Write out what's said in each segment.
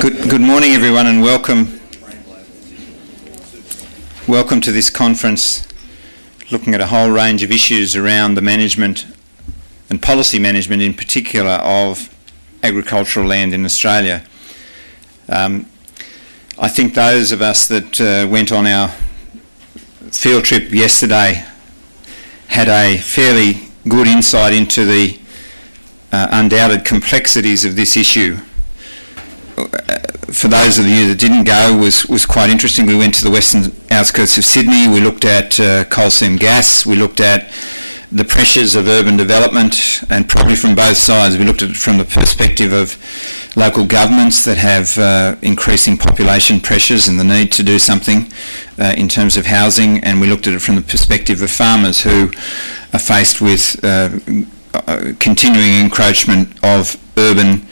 Good morning, everyone, and welcome to this conference looking at a whole range of issues around the management and policy management in particular of agricultural land in Australia. I think those of us that went on our field trip yesterday had a fairly good insight into the undoubted complexities of this issue. For those of you that didn't go, was quite interesting. We went to the western outskirts of Sydney. We looked at coal seam gas. We looked at the pressures of urban development, and probably from both sides. We looked at it from the perspective of local governments that have increasing population pressures and the need to do something in terms of housing, and we looked at it from the perspective of farmers who are faced with continuing encroachment of urban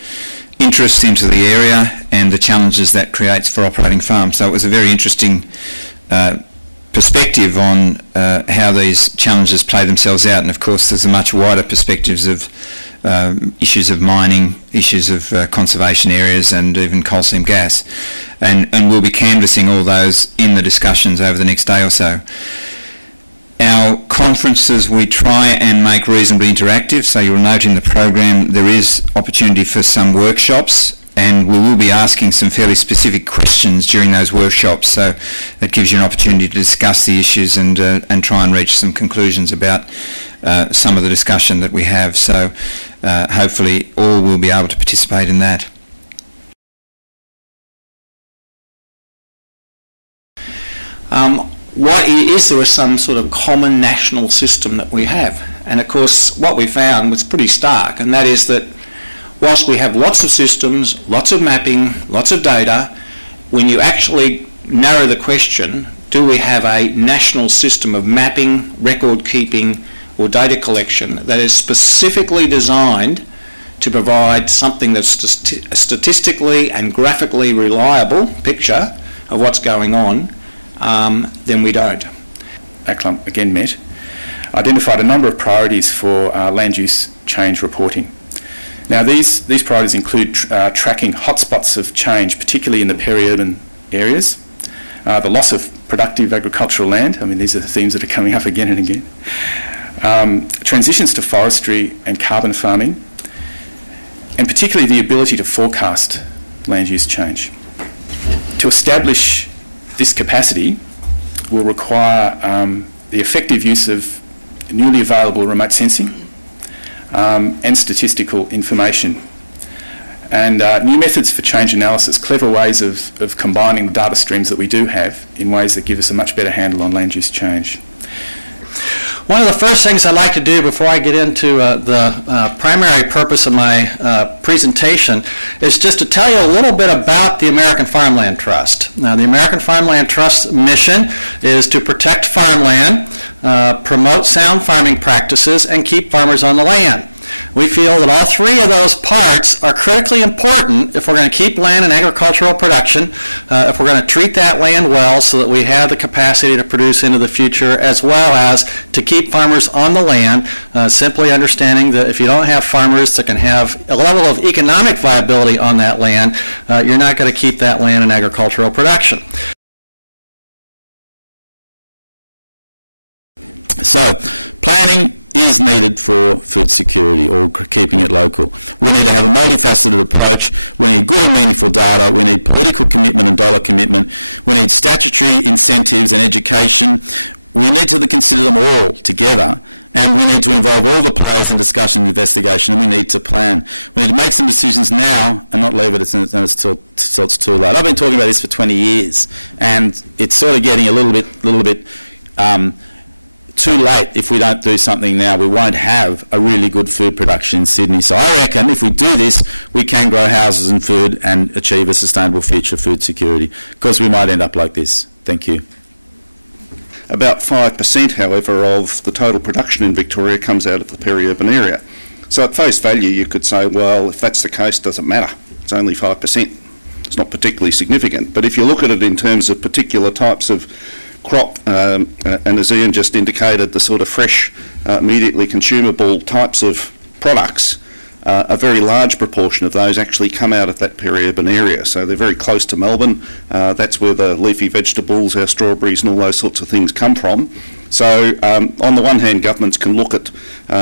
interest into the area and the challenges that creates for operating farms. So it was a very interesting perspective on how these challenges play themselves out, and of course there's a much wider perspectives of issues of mining, issues of conservation areas, and even coal seam gas, and we'll be canvassing all those in the discussions over the next day or so. Our conferences we try and make reasonably interactive, so you'll note in the program there is opportunity for some workshops, and we will be asking some fairly specific questions during those workshops, so that gives you an opportunity to discuss the issues and try and reach some conclusions about some of the discussion that we have. So hopefully all will be able to participate in that. What is there some sort of common national system that we have? And of course what we found was pretty stark, and that is that whilst we have lots of systems, lots of mapping, lots of data, when you actually narrow the question, do we have a national system of mapping, record keeping or data collection that is specifically designed to provide something that's a statistically and graphically reliable picture of what's going on, then we don't. ACLUM again met, identified a number of priorities for land use change reporting. Now these priorities include tracking hotspots of change, particularly in the peri-urban areas, the loss of productive agricultural land. I mean, these are the themes that are coming up again and again. Transitions to forestry and carbon farming, and particularly the ability to forecast land use change. To establish this capacity will require the effective use of newly available remote sensing and statistical information, and new methods for change analysis, clever ways of combining the data streams that we do have in ways that give us a much better handle on land use change. One of the first things I'd like to do before I get into the primary purpose of my presentation is just to tell you a little bit about the American Farmland Trust. Now, the American Farmland Trust's mission is to protect farmland, promote sound farming practices, and keep farmers on the land. We feel that all three of those parts are critically important if we're going to keep land in agricultural production, if we're going to treat that land well so that we have the capacity to produce into the future, as well as to keep farmers on the land, simply understanding that if you don't have farmers that can have a level of economic viability on that land, you're not going to keep that land in agricultural production. So, planning is needed for food security or keeping it local. We need to have a multifaceted approach. We need good and meaningful data. We need political commitment and dollar commitment. We need statutory incentives and education. We need to consider them all together, and we need to involve all the players in discussion and investigation, and we need to plan. We need to make some decisions now and not leave it until it's too late. I've been talking about this for 20 years, and it's sort of getting a little bit too late. If we don't do something now, we won't have a really good food production in Sydney. So I reckon if we do this, we can grow houses and food and achieve a sustainable future food security, because we might end up like this. Thank you. About 5%, however, of the total production in Victoria comes out of the peri-urban area. So at face value, you could say, well, if that's the case, doesn't matter. It's only 5%. It's not particularly significant. But if you look at it in terms of particular types of crop, and as Ian just indicated, the sort of fresh, immediately consumable types of products, a very large proportion of those actually come out of that peri-urban area. So they're very close to Melbourne. That's where the leafy vegetables, our strawberries and all those sorts of things come from. So on the one hand, governments can look at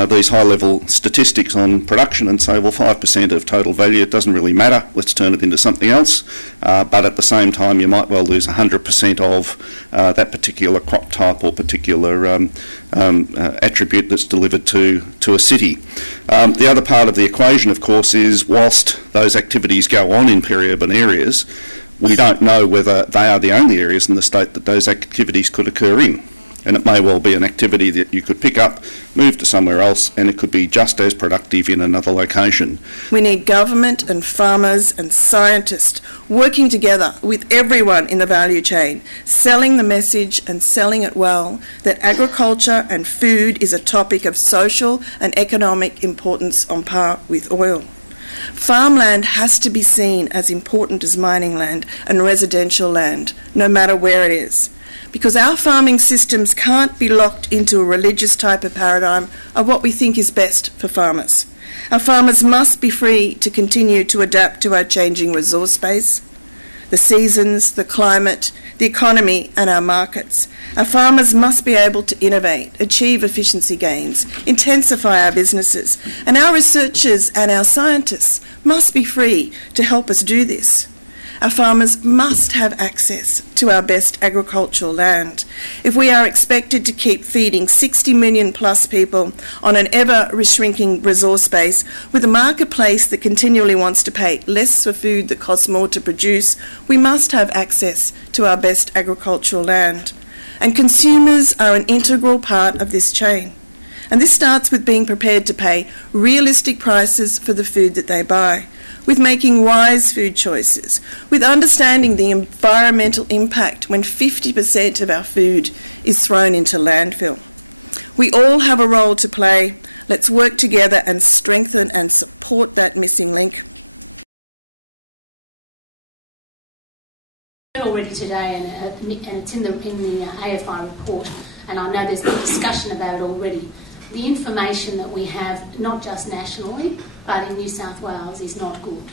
these high-level statistics on production and say, well, 5% of total value, it doesn't really matter, let's turn it into something else. But at the same time, you might well lose 100% of that particular crop type or particular attribute that's delivered to a city. The other part of the equation, of course, is whilst those activities go on in peri-urban areas, we don't know whether they are the only areas in the state that those activities could occur in. And it may well be an activity that you could pick up, move to somewhere else, and it could be just as productive in another location. We need government and farmers and scientists working together with everyone in the value chain, selling the message and selling it well, that agriculture and food is a topic of social and economic importance on par with oil. Farmland has to be seen as important as mining land and residential land, no matter where it is. Because our farming systems can't be locked into a religious type of paradigm of what we think is best for farmers. Our farmers must be free to continue to adapt to our changing resource base, the seasons, the climate, the economy and our markets. Our farmers must be able to innovate, achieve efficiency gains, intensify our businesses, and our researchers and our scientists must be free to help us do this. Our farmers must have access to our best agricultural land. If we are expected to keep feeding 60 million plus people on an ever-shrinking resource base with a marketplace that continually wants to pay less for food that costs more to produce, we must have access to our best agricultural land. And consumers are an integral part of this chain. And this starts with being prepared to pay realistic prices for the food that they buy, with making wise food choices, with understanding the environmental impact when 50% of our food is thrown into landfill. We all have a role to play. Let's work together and strengthen and support that missing link. Already today, and it's in the AFI report, and I know there's been discussion about it already. The information that we have, not just nationally, but in New South Wales, is not good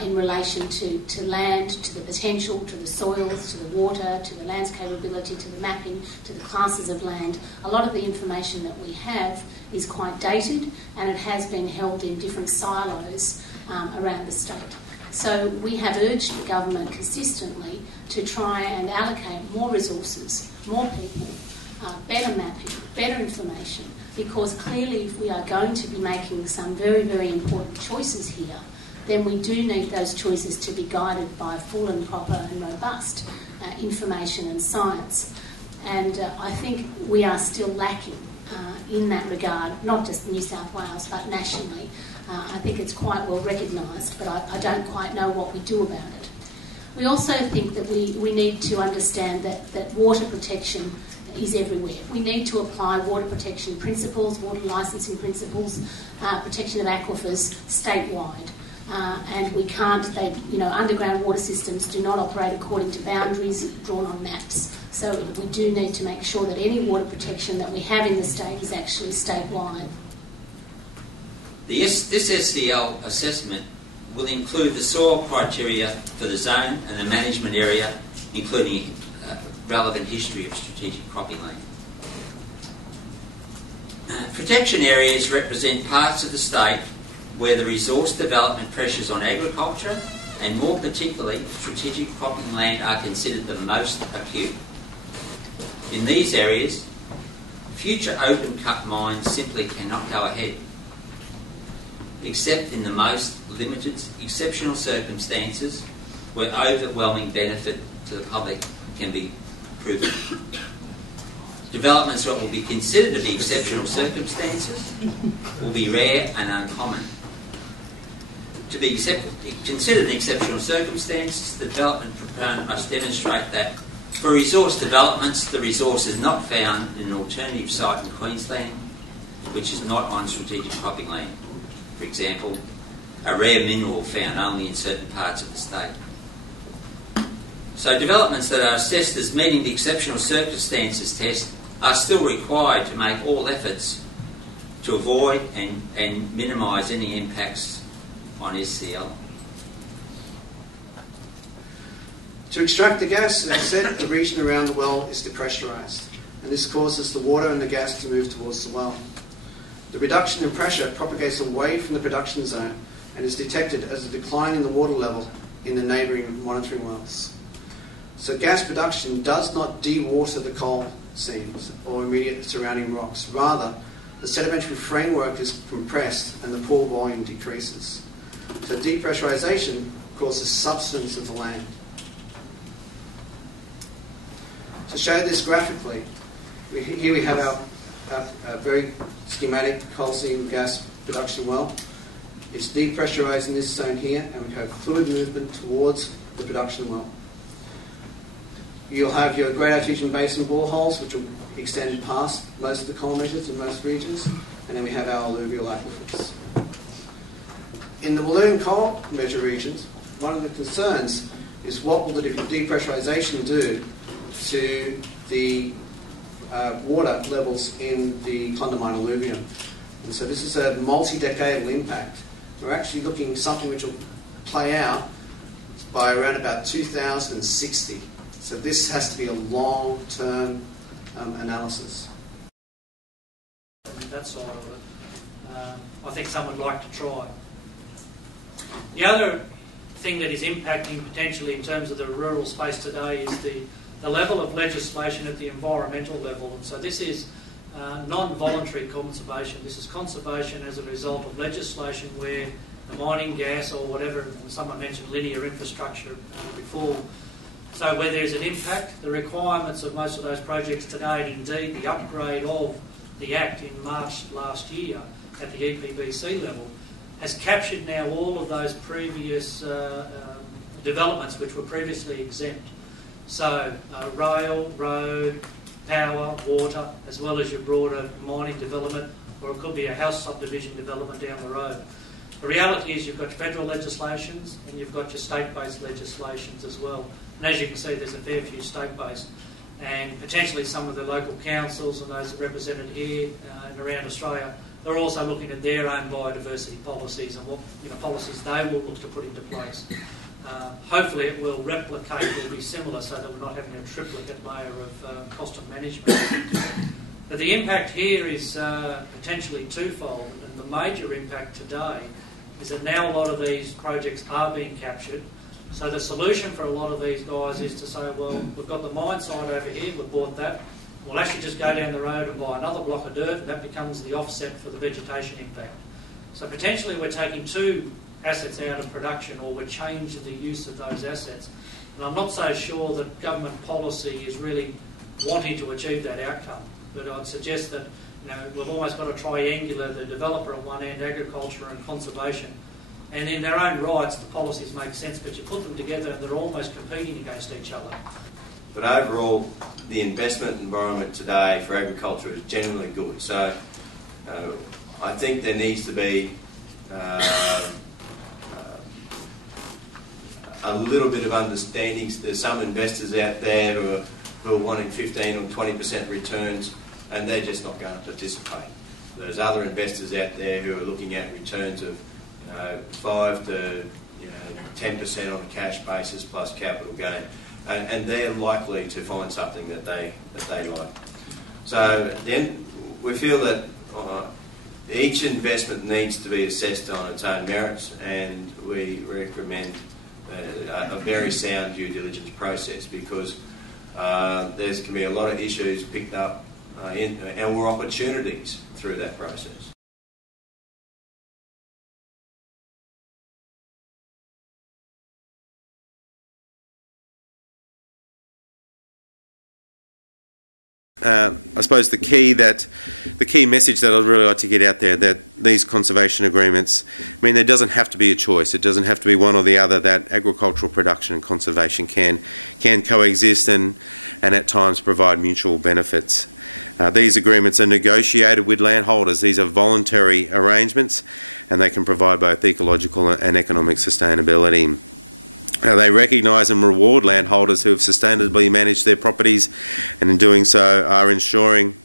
in relation to land, to the potential, to the soils, to the water, to the land's capability, to the mapping, to the classes of land. A lot of the information that we have is quite dated, and it has been held in different silos around the state. So we have urged the government consistently to try and allocate more resources, more people, better mapping, better information, because clearly if we are going to be making some very, very important choices here, then we do need those choices to be guided by full and proper and robust information and science. And I think we are still lacking in that regard, not just New South Wales, but nationally. I think it's quite well recognised, but I don't quite know what we do about it. We also think that we need to understand that water protection is everywhere. We need to apply water protection principles, water licensing principles, protection of aquifers statewide. And we can't, underground water systems do not operate according to boundaries drawn on maps. So we do need to make sure that any water protection that we have in the state is actually statewide. This SCL assessment will include the soil criteria for the zone and the management area, including relevant history of strategic cropping land. Protection areas represent parts of the state where the resource development pressures on agriculture and more particularly strategic cropping land are considered the most acute. In these areas, future open cut mines simply cannot go ahead, except in the most limited exceptional circumstances where overwhelming benefit to the public can be proven. Developments that will be considered to be exceptional circumstances will be rare and uncommon. To be considered an exceptional circumstance, the development proponent must demonstrate that for resource developments, the resource is not found in an alternative site in Queensland, which is not on strategic cropping land. For example, a rare mineral found only in certain parts of the state. So developments that are assessed as meeting the exceptional circumstances test are still required to make all efforts to avoid and minimise any impacts on SCL. To extract the gas, as I said, the region around the well is depressurised, and this causes the water and the gas to move towards the well. The reduction in pressure propagates away from the production zone and is detected as a decline in the water level in the neighbouring monitoring wells. So gas production does not dewater the coal seams or immediate surrounding rocks. Rather, the sedimentary framework is compressed and the pore volume decreases. So depressurisation causes subsidence of the land. To show this graphically, here we have our very schematic coal seam gas production well. It's depressurised in this zone here, and we have fluid movement towards the production well. You'll have your Great Artesian Basin boreholes, which will extend past most of the coal measures in most regions, and then we have our alluvial aquifers. In the Walloon coal measure regions, one of the concerns is what will the depressurisation do to the water levels in the Condamine alluvium. And so this is a multi-decadal impact. We're actually looking at something which will play out by around about 2060. So this has to be a long-term analysis. That side of it, I think some would like to try. The other thing that is impacting potentially in terms of the rural space today is the level of legislation at the environmental level. And so this is non-voluntary conservation. This is conservation as a result of legislation where the mining gas or whatever, and someone mentioned linear infrastructure before. So where there's an impact, the requirements of most of those projects today, and indeed the upgrade of the Act in March last year at the EPBC level, has captured now all of those previous developments which were previously exempt. So rail, road, power, water, as well as your broader mining development, or it could be a house subdivision development down the road. The reality is you've got federal legislations and you've got your state-based legislations as well. And as you can see, there's a fair few state-based, and potentially some of the local councils and those represented here and around Australia, they're also looking at their own biodiversity policies and what policies they will look to put into place. Hopefully it will replicate or be similar so that we're not having a triplicate layer of cost of management. But the impact here is potentially twofold, and the major impact today is that now a lot of these projects are being captured. So the solution for a lot of these guys is to say, well, we've got the mine site over here, we've bought that, we'll actually just go down the road and buy another block of dirt, and that becomes the offset for the vegetation impact. So potentially we're taking two assets out of production, or we're changing the use of those assets. And I'm not so sure that government policy is really wanting to achieve that outcome. But I'd suggest that we've always got a triangular, the developer at one end, agriculture and conservation. And in their own rights, the policies make sense, but you put them together and they're almost competing against each other. But overall, the investment environment today for agriculture is generally good. So I think there needs to be a little bit of understanding. There's some investors out there who are wanting 15 or 20% returns, and they're just not going to participate. There's other investors out there who are looking at returns of 5 to 10% on a cash basis plus capital gain, and they're likely to find something that they like. So then we feel that each investment needs to be assessed on its own merits, and we recommend a very sound due diligence process, because there can be a lot of issues picked up or opportunities through that process. I suppose the key message that I'd really like to get out there, that these conservation agreements, there doesn't have to be a choice. It doesn't have to be one or the other. That agricultural production and conservation can coexist and at times provide mutual benefits. These agreements are negotiated with landholders. These are voluntary arrangements, and they can provide both ecological and economic sustainability. They recognise and reward landholders who have sustainably managed their properties, and in doing so are ensuring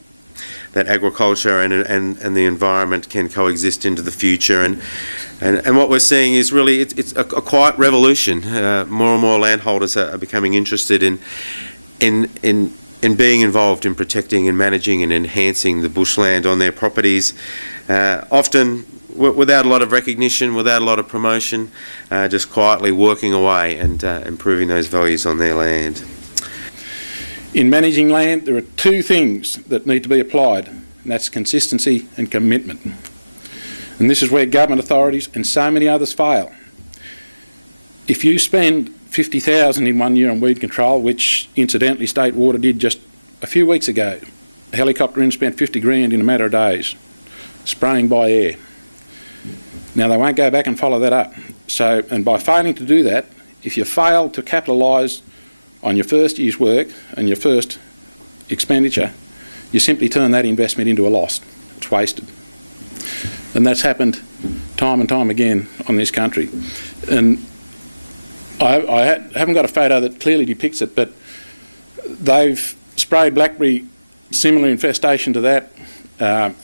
agriculture and the environment can coexist into the future. And what we're seeing is really it's a quiet revolution. More and more landholders are becoming interested in being involved in protecting and managing and enhancing the bushland on their properties, often without a lot of recognition, without a lot of promotion, just quietly working away and improving those values on their land. In managing land, there are two things that need to be applied, and that's consistency and commitment. And this is where government authorities and so many others fail. If you spend $50,000 in 1 year on weed control, which incidentally State Water did just a few weeks ago, a helicopter in spent 50 grand in a matter of days, spraying by air. Now they won't go back and follow that up. So, and by failing to do that, if you fail to capitalise on your first year's work and your first expenditure, you simply turn that investment into a loss. It's wasted. And that's happened time and time again on this country. And I haven't got a photo that clearly depicts it, but they've sprayed blackberry, similar infestation to that,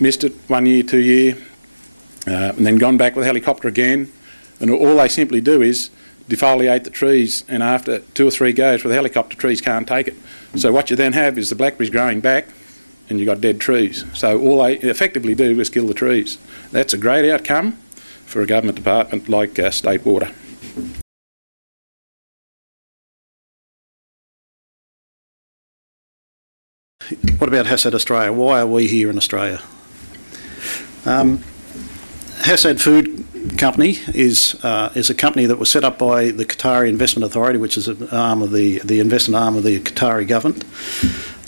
missed it 1 year, 2 year, and then gone back with a helicopter again. And all they simply do is defoliate the trees, and after 2 or 3 goes with a helicopter, trees can't take it. So what you then have is the blackberries growing back and you've got dead trees. So all they effectively do is kill the trees. That's a great outcome for a government department like State Water. What about Hassad Australia? Why are we here in Australia? Hassad Food Company is a company that was set up by the Qatari Investment Authority, which is an arm of the investment arm of the Qatari government.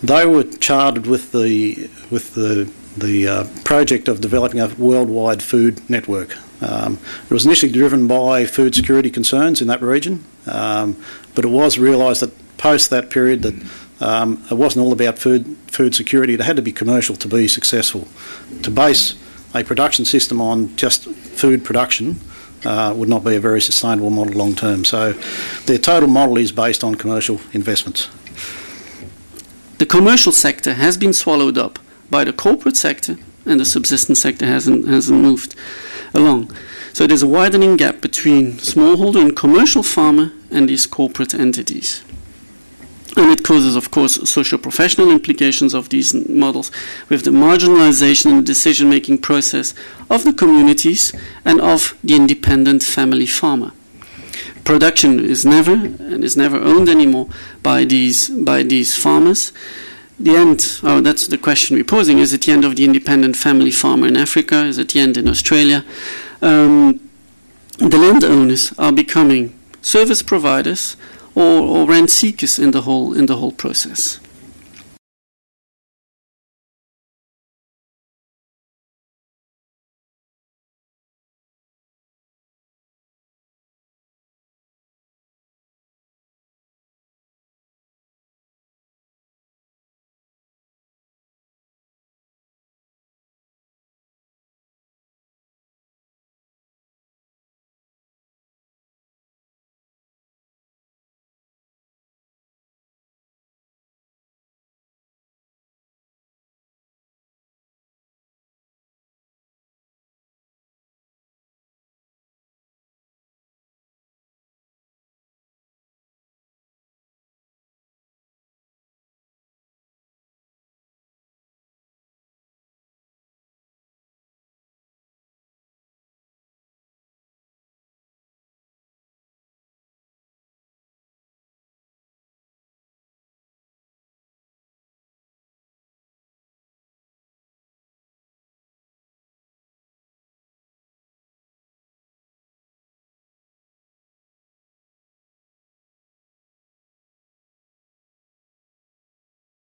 They were chartered with the project of developing a worldwide food network. It was initially driven by food security concerns in that region, but it was realised that post that period that it wasn't all about food security. It had to be commercial to be successful. To base a production system on just food production would not be a very sustainable model long term. So their total model is based on commercial investments. The commercial sector has been swallowed up by the corporate sector, and the subsistence sector hasn't moved along. So there's a widening gap between smallholder and commercial farmer and these corporate entities. And it causes, of course, socio-professional implications of these models with the marginalization and decision-making process of the communities and of the independent family farmer. Production is never owned anymore by these farmers. The end, that's the question we're posing, is it the end of the independent family farmer in Africa? Is it the end in Australia? The landowners are becoming service providers or rent seekers in the whole process.